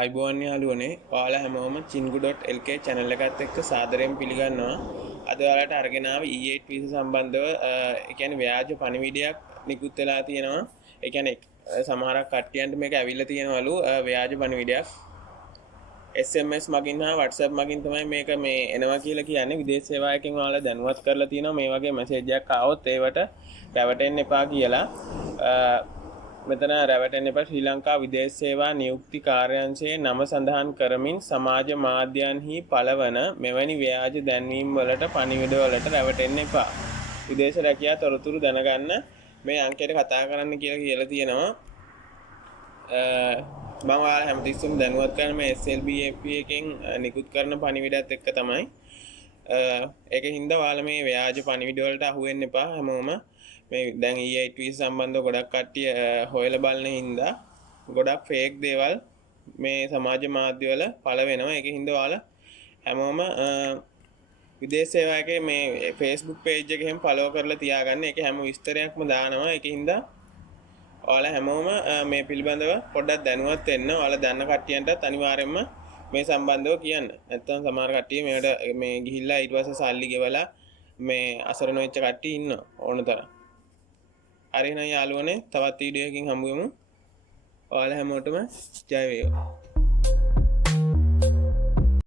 ආයිබෝවන් යාළුවනේ ඔයාලා හැමෝම chingu.lk channel එකත් එක්ක සාදරයෙන් පිළිගන්නවා. අද ඔයාලට අරගෙන ආව E8 වීසා සම්බන්ධව ඒ කියන්නේ ව්‍යාජ පණිවිඩයක් නිකුත් වෙලා තියෙනවා. ඒ කියන්නේ සමහරක් කට්ටියන්ට මේක ඇවිල්ලා තියෙනවලු ව්‍යාජ පණිවිඩයක්. SMS මගින් හා WhatsApp මගින් තමයි මේක මේ එනවා කියලා කියන්නේ. විදේශ සේවාවකින් ඔයාලා දැනුවත් කරලා තියෙනවා මේ වගේ මැසේජ් එකක් ආවොත් ඒවට රැවටෙන්න එපා කියලා. මෙතන රැවටෙන්න එපා. ශ්‍රී ලංකා විදේශ සේවා නියුක්ති කාර්යාංශයේ නම සඳහන් කරමින් සමාජ මාධ්‍යයන්හි පළවන මෙවැනි ව්‍යාජ දැන්වීම් වලට පණිවිඩ වලට රැවටෙන්න එපා. විදේශ රැකියා තොරතුරු දැනගන්න මේ අංකයට කතා කරන්න කියලා තියෙනවා. මම ඔයාලා හැමතිස්සෙම දැනුවත් කරන මේ SLBFP එකෙන් නිකුත් කරන පණිවිඩයත් එක්ක තමයි. ඒකින්ද ඔයාලා මේ ව්‍යාජ පණිවිඩ වලට අහු වෙන්න එපා හැමෝම. මේ දැන් E8 වීසා සම්බන්ධව ගොඩක් කට්ටිය හොයලා බලන හින්දා ගොඩක් ෆේක් දේවල් මේ සමාජ මාධ්‍ය වල පළ වෙනවා. ඒකින්ද ඔයාලා හැමෝම විදේශ සේවාවේ මේ Facebook page එකෙන් follow කරලා තියාගන්න. ඒකේ හැම විස්තරයක්ම දානවා. ඒකින්ද ඔයාලා හැමෝම මේ පිළිබඳව පොඩ්ඩක් දැනුවත් වෙන්න. ඔයාලා දන්න කට්ටියන්ටත් අනිවාර්යයෙන්ම මේ සම්බන්ධව කියන්න. නැත්නම් සමහර කට්ටිය මේකට මේ ගිහිල්ලා ඊට පස්සේ සල්ලි ගෙවලා මේ අසරණ වෙච්ච කට්ටිය ඉන්නවා ඕනතරම්. හරි එහෙනම් යාළුවනේ තවත් වීඩියෝ එකකින් හමු වෙමු. ඔයාලා හැමෝටම ජය වේවා.